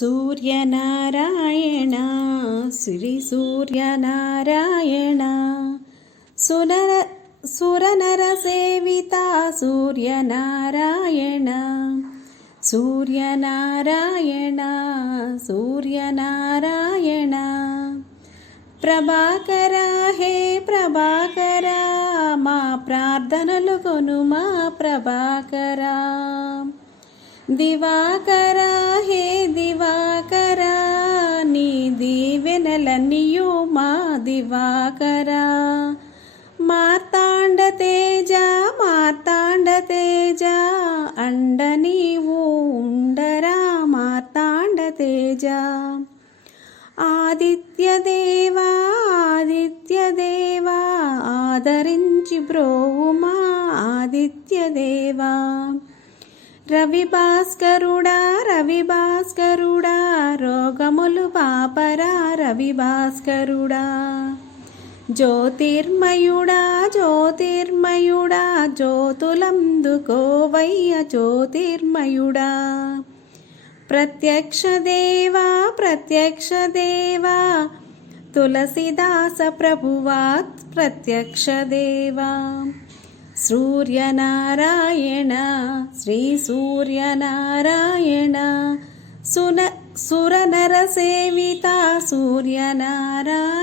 సూర్యనారాయణ శ్రీ సూర్యనారాయణ. సునర సురనర సేవిత సూర్యనారాయణ. సూర్యనారాయణ సూర్యనారాయణ. ప్రభాకర హే ప్రభాకర మా ప్రార్థనలు కొను మా ప్రభాకర. దివాకరా దీవెనలన్నీయు మా దివాకరా. మార్తాండ తేజ మార్తాండ తేజ అండ నీవు ఉండరా మార్తాండ తేజ. ఆదిత్య దేవా ఆదిత్య దేవా ఆదరించి బ్రోవుమా ఆదిత్య దేవా. రవి భాస్కరుడా రవి భాస్కరుడా యోగములు పాపరా రవి భాస్కరుడా జ్యోతిర్మయుడా జ్యోతిర్మయుడా జ్యోతులందుకోవయ్య జ్యోతిర్మయుడా. ప్రత్యక్ష దేవా ప్రత్యక్ష దేవా తులసిదాస ప్రభువాత్ ప్రత్యక్ష దేవా. సూర్యనారాయణ శ్రీ సూర్యనారాయణ సున సురనర సేవిత సూర్యనారాయణ